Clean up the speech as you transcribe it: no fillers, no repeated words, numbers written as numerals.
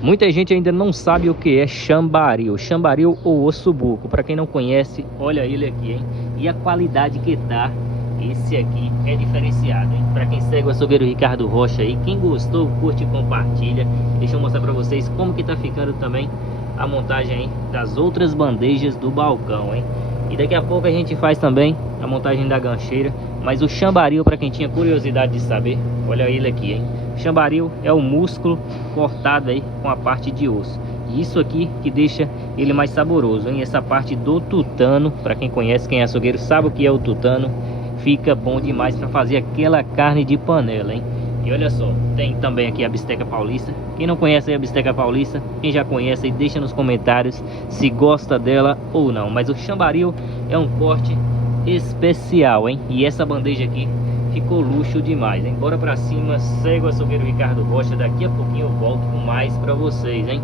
Muita gente ainda não sabe o que é chambaril. Chambaril ou ossobuco. Para quem não conhece, olha ele aqui, hein? E a qualidade que tá. Esse aqui é diferenciado, hein? Para quem segue o açougueiro Ricardo Rocha aí, quem gostou, curte e compartilha. Deixa eu mostrar para vocês como que tá ficando também a montagem aí das outras bandejas do balcão, hein? E daqui a pouco a gente faz também a montagem da gancheira. Mas o chambaril, para quem tinha curiosidade de saber, olha ele aqui, hein? Chambaril é o músculo cortado aí com a parte de osso. E isso aqui que deixa ele mais saboroso, hein? Essa parte do tutano, para quem conhece, quem é açougueiro sabe o que é o tutano. Fica bom demais para fazer aquela carne de panela, hein? E olha só, tem também aqui a bisteca paulista. Quem não conhece a bisteca paulista, quem já conhece aí, deixa nos comentários se gosta dela ou não. Mas o chambaril é um corte especial, hein? E essa bandeja aqui ficou luxo demais, hein? Bora pra cima, segue o açougueiro Ricardo Rocha. Daqui a pouquinho eu volto com mais pra vocês, hein?